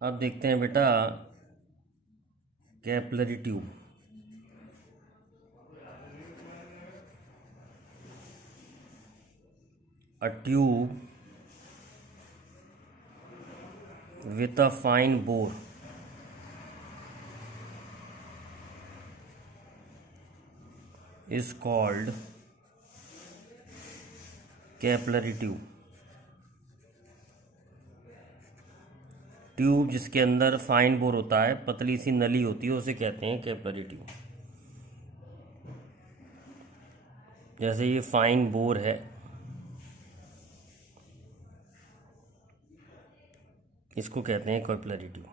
अब देखते हैं बेटा capillary tube. A tube with a fine bore is called capillary tube. Tube जिसके अंदर फाइन बोर होता है, पतली सी नली होती है, उसे कहते हैं कैपिलरी ट्यूब। जैसे ये फाइन बोर है, इसको कहते हैं कैपिलरी ट्यूब।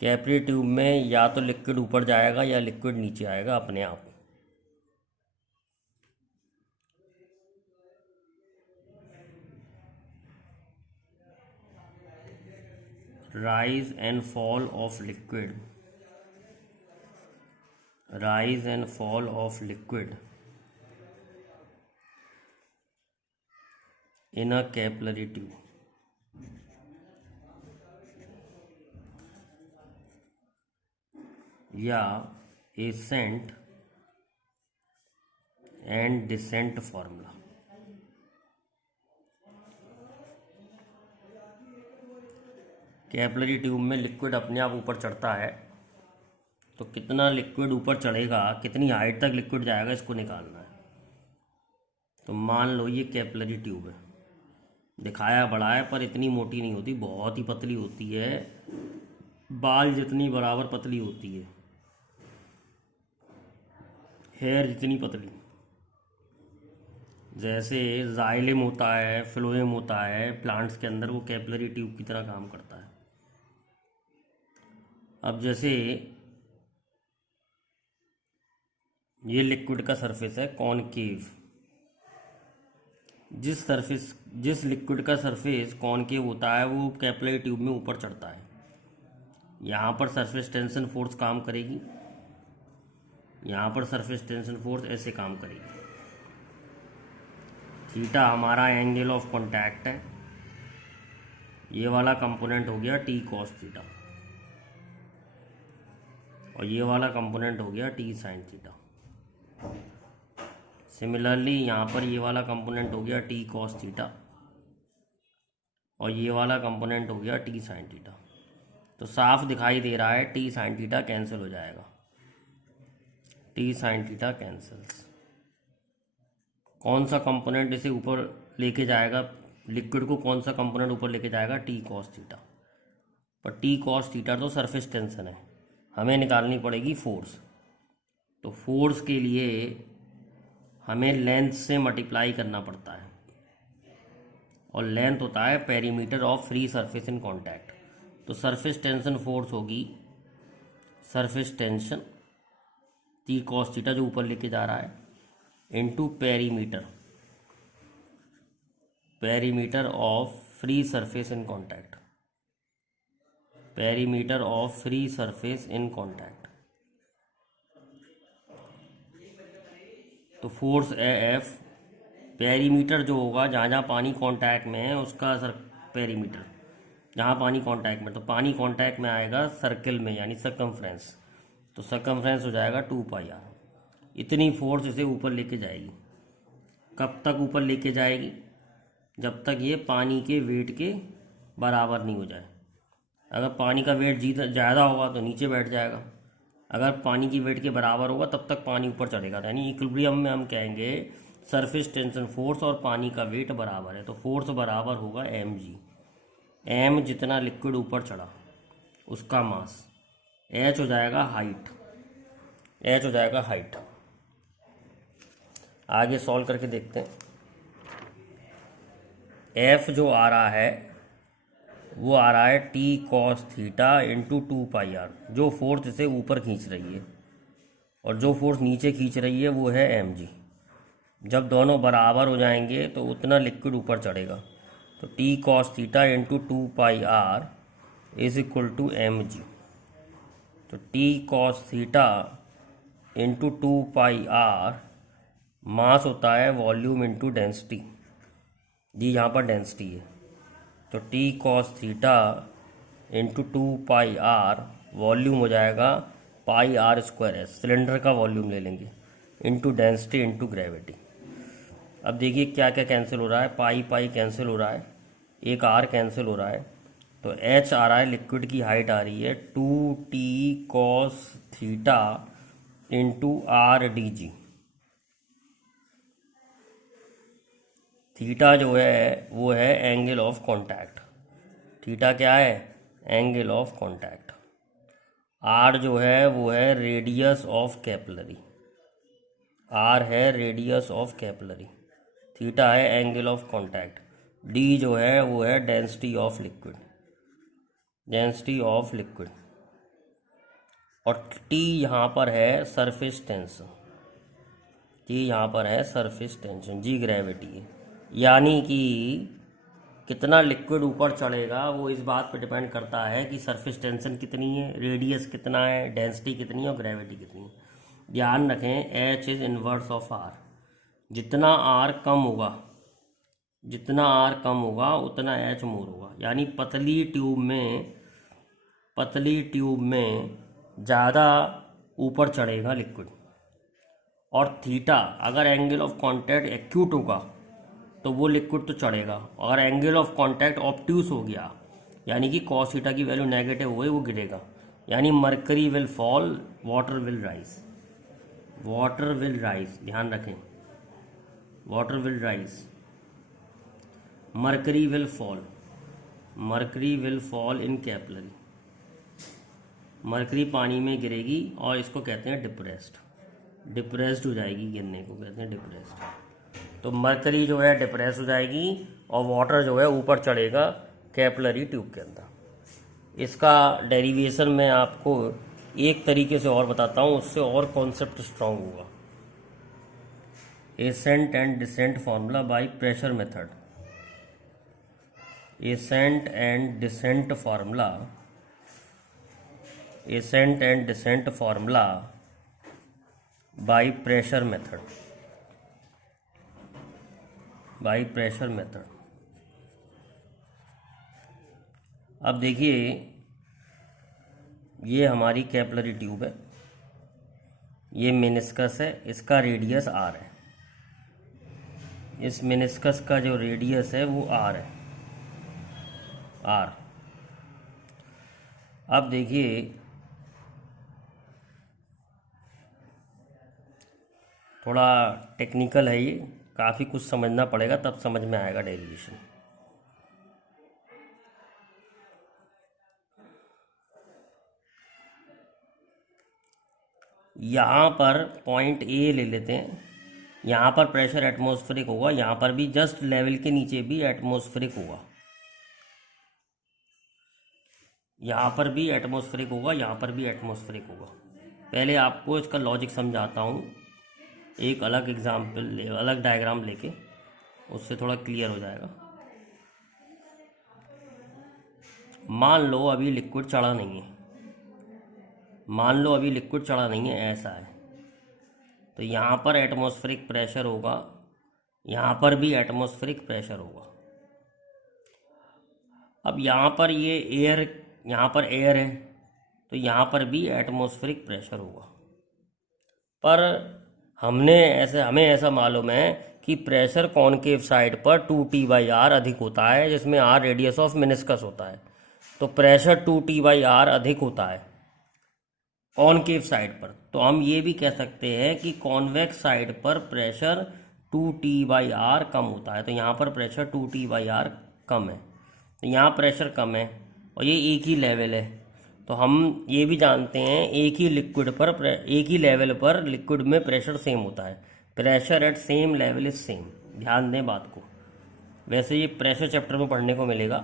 कैपिलरी ट्यूब में या तो लिक्विड ऊपर जाएगा या लिक्विड नीचे आएगा अपने आप। rise and fall of liquid in a capillary tube या ascent and descent formula. Capillary tube में लिक्विड अपने आप ऊपर चढ़ता है, तो कितना लिक्विड ऊपर चढ़ेगा, कितनी हाइट तक लिक्विड जाएगा, इसको निकालना है। तो मान लो ये कैपिलरी ट्यूब है, दिखाया बड़ा है पर इतनी मोटी नहीं होती, बहुत ही पतली होती है, बाल जितनी बराबर पतली होती है, हेयर जितनी पतली। जैसे जाइलम होता है, फ्लोएम होता है प्लांट्स के अंदर, वो कैपिलरी ट्यूब की तरह काम करता है। अब जैसे ये लिक्विड का सरफेस है कॉनकेव, जिस लिक्विड का सरफेस कॉनकेव होता है वो कैपिलरी ट्यूब में ऊपर चढ़ता है। यहाँ पर सरफेस टेंशन फोर्स काम करेगी, यहाँ पर सरफेस टेंशन फोर्स ऐसे काम करेगी। थीटा हमारा एंगल ऑफ कांटेक्ट है, ये वाला कंपोनेंट हो गया टी कॉस थीटा, और ये वाला कंपोनेंट हो गया टी साइन थीटा। सिमिलरली यहाँ पर ये वाला कंपोनेंट हो गया टी कॉस थीटा, और ये वाला कंपोनेंट हो गया टी साइन थीटा। तो साफ दिखाई दे रहा है टी साइन थीटा कैंसिल हो जाएगा, टी साइन थीटा कैंसल्स। कौन सा कंपोनेंट इसे ऊपर लेके जाएगा, लिक्विड को कौन सा कंपोनेंट ऊपर लेके जाएगा, टी कॉस थीटा। पर टी कॉस थीटा तो सरफेस टेंशन है, हमें निकालनी पड़ेगी फोर्स। तो फोर्स के लिए हमें लेंथ से मल्टीप्लाई करना पड़ता है, और लेंथ होता है perimeter of free surface in contact. तो सरफेस टेंशन फोर्स होगी surface tension T cos theta जो ऊपर लेके जा रहा है, into perimeter of free surface in contact, perimeter of free surface in contact. तो फोर्स एफ, पेरीमीटर जो होगा जहाँ जहाँ पानी कांटेक्ट में है उसका पेरीमीटर, जहाँ पानी कांटेक्ट में, तो पानी कांटेक्ट में आएगा सर्कल में यानी सरकमफ्रेंस, तो सरकमफ्रेंस हो जाएगा 2πr। इतनी फोर्स इसे ऊपर लेके जाएगी। कब तक ऊपर लेके जाएगी, जब तक ये पानी के वेट के बराबर नहीं हो जाए। अगर पानी का वेट ज़्यादा होगा तो नीचे बैठ जाएगा, अगर पानी की वेट के बराबर होगा तब तक पानी ऊपर चढ़ेगा। यानी इक्विलिब्रियम में हम कहेंगे सरफेस टेंशन फोर्स और पानी का वेट बराबर है, तो फोर्स बराबर होगा mg। m जितना लिक्विड ऊपर चढ़ा उसका मास, h हो जाएगा हाइट। आगे सॉल्व करके देखते हैं। f जो आ रहा है वो आ रहा है T cos theta into 2πr, जो फोर्स इसे ऊपर खींच रही है, और जो फोर्स नीचे खींच रही है वो है mg। जब दोनों बराबर हो जाएंगे तो उतना लिक्विड ऊपर चढ़ेगा। तो T cos theta into 2πr is equal to mg। तो T cos theta into 2πr mass होता है वॉल्यूम इंटू डेंसिटी, जी यहाँ पर डेंसिटी है। तो T cos theta into 2πr, volume हो जाएगा πr²s, सिलेंडर का वॉल्यूम ले लेंगे, इंटू डेंसिटी इंटू ग्रेविटी। अब देखिए क्या क्या कैंसिल हो रहा है, पाई पाई कैंसिल हो रहा है, एक r कैंसिल हो रहा है, तो h आ रहा है, लिक्विड की हाइट आ रही है 2t cos theta into r dg। Theta जो है वो है एंगल ऑफ कांटेक्ट, थीटा क्या है, एंगल ऑफ कांटेक्ट। आर जो है वो है रेडियस ऑफ कैपिलरी, आर है रेडियस ऑफ कैपिलरी, थीटा है एंगल ऑफ कांटेक्ट, डी जो है वो है density of liquid, density of liquid, और टी यहाँ पर है सरफेस टेंशन, टी यहाँ पर है सरफेस टेंशन, जी ग्रेविटी है। यानी कि कितना लिक्विड ऊपर चढ़ेगा वो इस बात पे डिपेंड करता है कि सरफेस टेंशन कितनी है, रेडियस कितना है, डेंसिटी कितनी है और ग्रेविटी कितनी है। ध्यान रखें H is inverse of R, जितना R कम होगा, जितना R कम होगा उतना H मोर होगा। यानी पतली ट्यूब में ज़्यादा ऊपर चढ़ेगा लिक्विड, और थीटा अगर एंगल ऑफ कांटेक्ट एक्यूट होगा तो वो लिक्विड तो चढ़ेगा, अगर एंगल ऑफ कांटेक्ट ऑब्ट्यूस हो गया यानी कि कॉस थीटा की वैल्यू नेगेटिव हो गई, वो गिरेगा। यानी mercury will fall, water will rise, water will rise, ध्यान रखें, water will rise, mercury will fall, mercury will fall in capillary, mercury पानी में गिरेगी और इसको कहते हैं डिप्रेस्ड, डिप्रेस्ड हो जाएगी, गिरने को कहते हैं डिप्रेस्ड। तो मरकरी जो है डिप्रेस हो जाएगी और वाटर जो है ऊपर चढ़ेगा कैपिलरी ट्यूब के अंदर। इसका डेरिवेशन मैं आपको एक तरीके से और बताता हूँ, उससे और कॉन्सेप्ट स्ट्रांग होगा। Ascent and descent formula by pressure method, ascent and descent formula, ascent and descent formula by pressure method, by pressure method. अब देखिए ये हमारी कैपिलरी ट्यूब है, ये मेनिस्कस है, इसका रेडियस आर है, इस मेनिस्कस का जो रेडियस है वो आर है, आर। अब देखिए थोड़ा टेक्निकल है ये, काफ़ी कुछ समझना पड़ेगा तब समझ में आएगा डेरिवेशन। यहाँ पर पॉइंट ए ले लेते हैं, यहाँ पर प्रेशर एटमॉस्फेरिक होगा, यहाँ पर भी जस्ट लेवल के नीचे भी एटमॉस्फेरिक होगा, यहाँ पर भी एटमॉस्फेरिक होगा, यहाँ पर भी एटमॉस्फेरिक होगा। पहले आपको इसका लॉजिक समझाता हूँ, एक अलग एग्जाम्पल, अलग डायग्राम लेके, उससे थोड़ा क्लियर हो जाएगा। मान लो अभी लिक्विड चढ़ा नहीं है, मान लो अभी लिक्विड चढ़ा नहीं है, ऐसा है, तो यहाँ पर एटमॉस्फेरिक प्रेशर होगा, यहाँ पर भी एटमॉस्फेरिक प्रेशर होगा। अब यहाँ पर ये एयर, यहाँ पर एयर है, तो यहाँ पर भी एटमॉस्फेरिक प्रेशर होगा। पर हमें ऐसा मालूम है कि प्रेशर कॉनकेव साइड पर 2T/R अधिक होता है, जिसमें R रेडियस ऑफ मेनिस्कस होता है, तो प्रेशर 2T/R अधिक होता है कॉनकेव साइड पर। तो हम ये भी कह सकते हैं कि कॉन्वेक्स साइड पर प्रेशर 2T/R कम होता है, तो यहाँ पर प्रेशर 2T/R कम है, तो यहाँ प्रेशर कम है और ये एक ही लेवल है। तो हम ये भी जानते हैं एक ही लिक्विड पर, एक ही लेवल पर लिक्विड में प्रेशर सेम होता है, pressure at same level is same. ध्यान दें बात को, वैसे ये प्रेशर चैप्टर में पढ़ने को मिलेगा,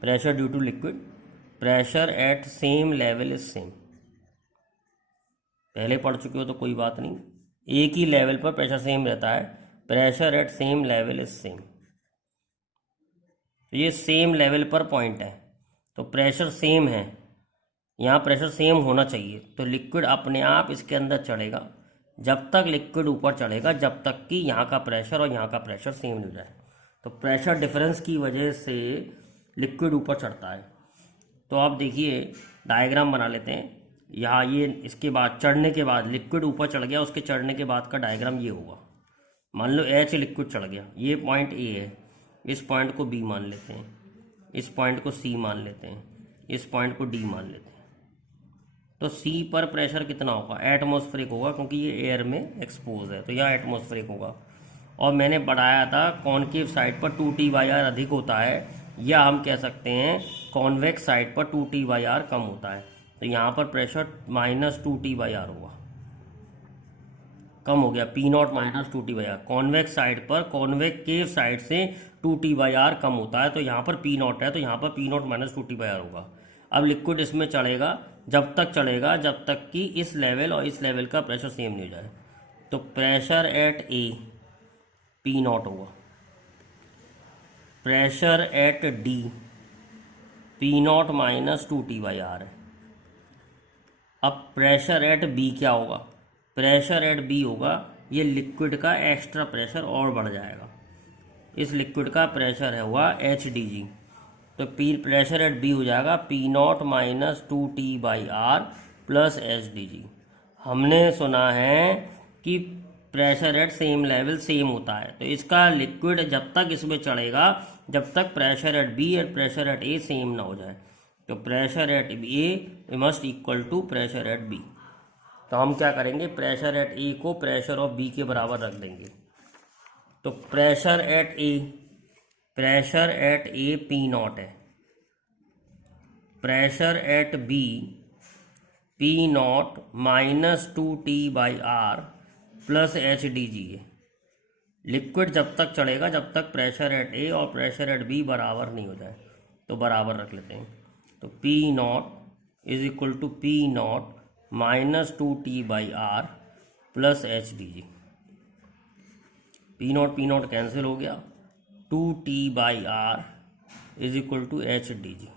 pressure due to liquid, pressure at same level is same, पहले पढ़ चुके हो तो कोई बात नहीं, एक ही लेवल पर प्रेशर सेम रहता है, pressure at same level is same. तो ये सेम लेवल पर पॉइंट है, तो प्रेशर सेम है, यहाँ प्रेशर सेम होना चाहिए, तो लिक्विड अपने आप इसके अंदर चढ़ेगा, जब तक लिक्विड ऊपर चढ़ेगा जब तक कि यहाँ का प्रेशर और यहाँ का प्रेशर सेम हो जाए। तो प्रेशर डिफरेंस की वजह से लिक्विड ऊपर चढ़ता है। तो आप देखिए डायग्राम बना लेते हैं। यहाँ ये इसके बाद चढ़ने के बाद लिक्विड ऊपर चढ़ गया, उसके चढ़ने के बाद का डायग्राम ये होगा। मान लो H लिक्विड चढ़ गया, ये पॉइंट A है, इस पॉइंट को B मान लेते हैं, इस पॉइंट को C मान लेते हैं, इस पॉइंट को D मान लेते हैं। तो C पर प्रेशर कितना होगा? एटमॉस्फेरिक होगा, क्योंकि ये एयर में एक्सपोज है, तो यह एटमॉस्फेरिक होगा। और मैंने बढ़ाया था कॉनकेव साइड पर 2T/R अधिक होता है, या हम कह सकते हैं कॉन्वेक्स साइड पर 2T/R कम होता है। तो यहाँ पर प्रेशर -2T/R होगा, कम हो गया, P0 -2T/R। कॉन्वेक्स साइड पर, कॉन्वेकेव साइड से 2T/R कम होता है, तो यहाँ पर P0 है, तो यहाँ पर P0 -2T/R होगा। अब लिक्विड इसमें चढ़ेगा, जब तक चढ़ेगा जब तक कि इस लेवल और इस लेवल का प्रेशर सेम नहीं हो जाए। तो प्रेशर एट A P0 होगा, pressure at D P0 -2T/R है। अब प्रेशर एट B क्या होगा? प्रेशर एट B होगा, ये लिक्विड का एक्स्ट्रा प्रेशर और बढ़ जाएगा। इस लिक्विड का प्रेशर है हुआ HDG, तो प्रेशर एट B हो जाएगा P0 -2T/R प्लस HDG। हमने सुना है कि pressure at same level same होता है, तो इसका लिक्विड जब तक इसमें चढ़ेगा जब तक प्रेशर एट B और प्रेशर एट A सेम ना हो जाए। तो pressure at A must equal to pressure at B। तो हम क्या करेंगे, प्रेशर एट A को प्रेशर ऑफ B के बराबर रख देंगे। तो प्रेशर एट A P0 है, pressure at B P0 -2T/R plus HDG है। लिक्विड जब तक चढ़ेगा जब तक प्रेशर एट A और प्रेशर एट B बराबर नहीं हो जाए, तो बराबर रख लेते हैं। तो P0 is equal to P0 -2T/R plus HDG। P0 cancel हो गया, 2T/R is equal to HDG।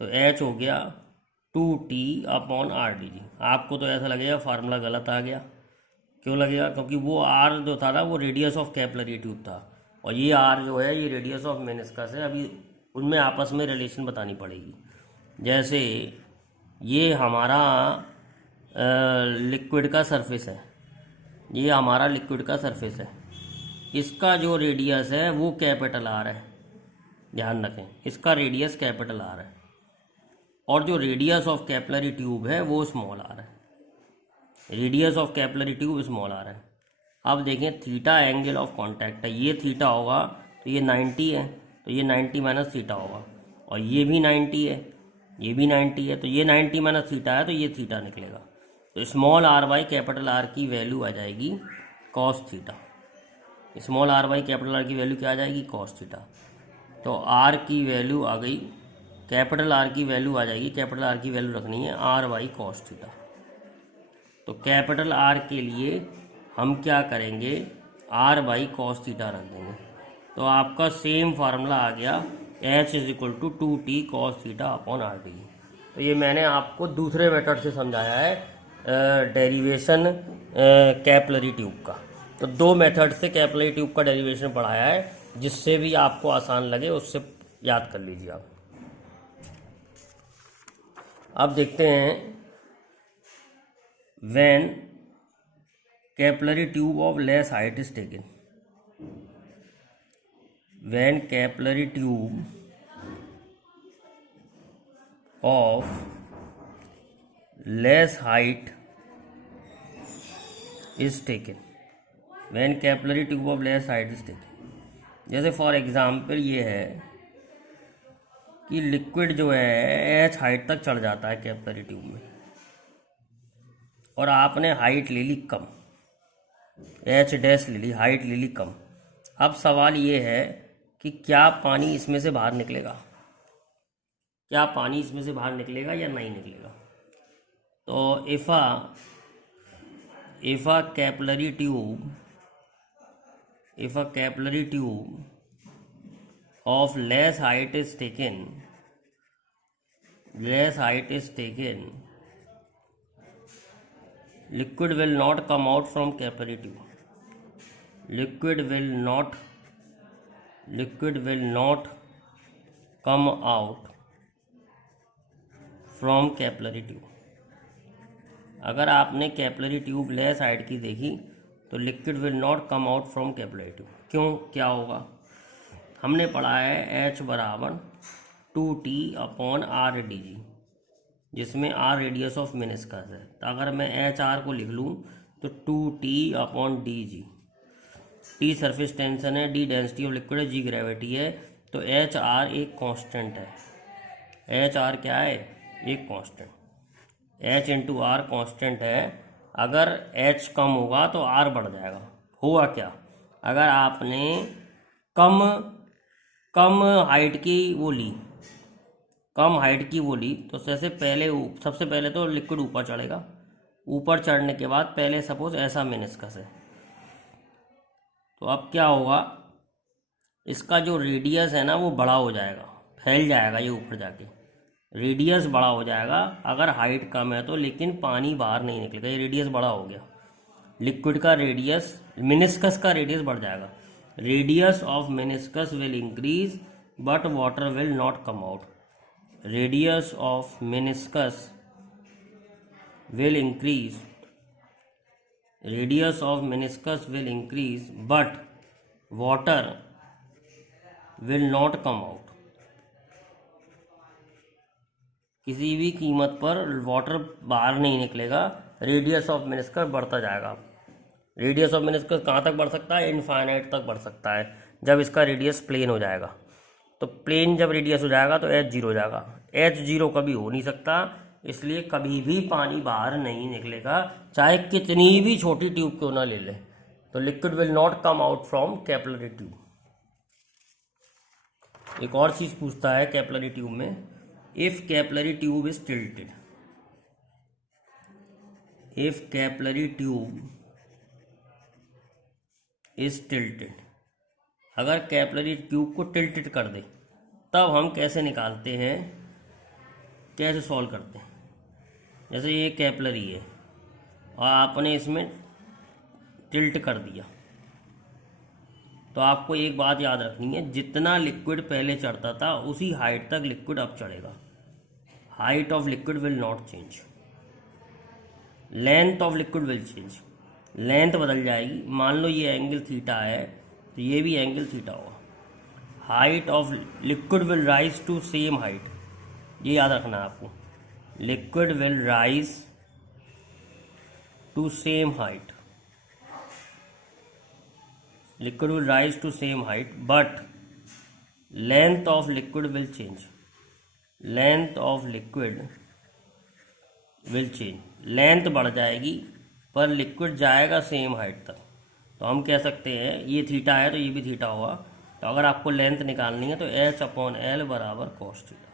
तो H हो गया 2T/RDG। आपको तो ऐसा लगेगा फार्मूला गलत आ गया, क्यों लगेगा? क्योंकि वो R जो था ना वो रेडियस ऑफ कैपिलरी ट्यूब था, और ये R जो है ये रेडियस ऑफ मेनिस्कस है। अभी उनमें आपस में रिलेशन बतानी पड़ेगी। जैसे ये हमारा लिक्विड का सरफेस है, ये हमारा लिक्विड का सरफेस है, इसका जो रेडियस है वो कैपिटल R है, ध्यान रखें, इसका रेडियस कैपिटल R है, और जो रेडियस ऑफ कैपिलरी ट्यूब है वो स्मॉल r है। Radius of capillary tube small r है। अब देखें थीटा एंगल ऑफ कांटेक्ट है, ये थीटा होगा तो ये 90 है, तो ये 90 माइनस थीटा होगा, और ये भी 90 है, ये भी 90 है, तो ये 90 माइनस थीटा है, तो ये थीटा निकलेगा। तो small r by capital R की वैल्यू आ जाएगी cos theta. Small r by capital R की वैल्यू क्या आ जाएगी? Cos theta. तो R की वैल्यू आ गई, कैपिटल R की वैल्यू आ जाएगी, कैपिटल R की वैल्यू रखनी है R बाई कॉस थीटा। तो कैपिटल R के लिए हम क्या करेंगे, R बाई कॉस थीटा रख देंगे। तो आपका सेम फार्मूला आ गया H is equal to 2T cos theta upon RD। तो ये मैंने आपको दूसरे मेथड से समझाया है, डेरिवेशन कैपिलरी ट्यूब का। तो दो मेथड से कैपिलरी ट्यूब का डेरिवेशन पढ़ाया है, जिससे भी आपको आसान लगे उससे याद कर लीजिए आप। अब देखते हैं when capillary tube of less height is taken, when capillary tube of less height is taken, when capillary tube of less height is taken, जैसे फॉर एग्जाम्पल ये है कि लिक्विड जो है H हाइट तक चढ़ जाता है कैपिलरी ट्यूब में, और आपने हाइट ले ली कम, H डैश ले ली, हाइट ले ली कम। अब सवाल ये है कि क्या पानी इसमें से बाहर निकलेगा, क्या पानी इसमें से बाहर निकलेगा या नहीं निकलेगा? तो if a capillary tube of less height is taken, liquid will not come out from capillary tube, liquid will not come out from capillary tube. अगर आपने कैपिलरी ट्यूब लेस हाइट की देखी तो liquid will not come out from capillary tube. क्यों, क्या होगा? हमने पढ़ा है H बराबर 2T अपॉन RDG, जिसमें R रेडियस ऑफ मेनिस्कस है। तो अगर मैं HR को लिख लूँ तो 2T upon DG, T surface tension है, D डेंसिटी ऑफ लिक्विड है, G ग्रेविटी है, तो HR एक कांस्टेंट है। HR क्या है? एक constant. H into R constant है। अगर H कम होगा तो R बढ़ जाएगा। होगा क्या? अगर आपने कम हाइट की वो ली तो सबसे पहले तो लिक्विड ऊपर चढ़ेगा। ऊपर चढ़ने के बाद पहले सपोज ऐसा मेनिस्कस है, तो अब क्या होगा, इसका जो रेडियस है ना वो बड़ा हो जाएगा, फैल जाएगा ये ऊपर जाके, रेडियस बड़ा हो जाएगा अगर हाइट कम है तो, लेकिन पानी बाहर नहीं निकलेगा, ये रेडियस बड़ा हो गया। लिक्विड का रेडियस, मेनिस्कस का रेडियस बढ़ जाएगा। Radius of meniscus will increase but water will not come out. Radius of meniscus will increase but water will not come out. किसी भी कीमत पर वाटर बाहर नहीं निकलेगा, रेडियस ऑफ मेनिस्कस बढ़ता जाएगा। रेडियस ऑफ मेनिस्कस कहाँ तक बढ़ सकता है? इनफाइनाइट तक बढ़ सकता है, जब इसका रेडियस प्लेन हो जाएगा। तो प्लेन जब रेडियस हो जाएगा तो H जीरो हो जाएगा। H जीरो कभी हो नहीं सकता, इसलिए कभी भी पानी बाहर नहीं निकलेगा, चाहे कितनी भी छोटी ट्यूब क्यों ना ले ले। तो liquid will not come out from capillary tube. एक और चीज़ पूछता है कैपिलरी ट्यूब में, if capillary tube is tilted, अगर कैपिलरी ट्यूब को टिल्टेड कर दे तब हम कैसे निकालते हैं, कैसे सॉल्व करते हैं। जैसे ये कैपिलरी है और आपने इसमें टिल्ट कर दिया, तो आपको एक बात याद रखनी है, जितना लिक्विड पहले चढ़ता था उसी हाइट तक लिक्विड अब चढ़ेगा। Height of liquid will not change, length of liquid will change. Length बदल जाएगी। मान लो ये एंगल थीटा है तो ये भी एंगल थीटा होगा। Height of liquid will rise to same height, ये याद रखना है आपको। Liquid will rise to same height, but length of liquid will change. Length बढ़ जाएगी पर लिक्विड जाएगा सेम हाइट तक। तो हम कह सकते हैं ये थीटा है तो ये भी थीटा होगा। तो अगर आपको लेंथ निकालनी है तो H/L बराबर cos थीटा।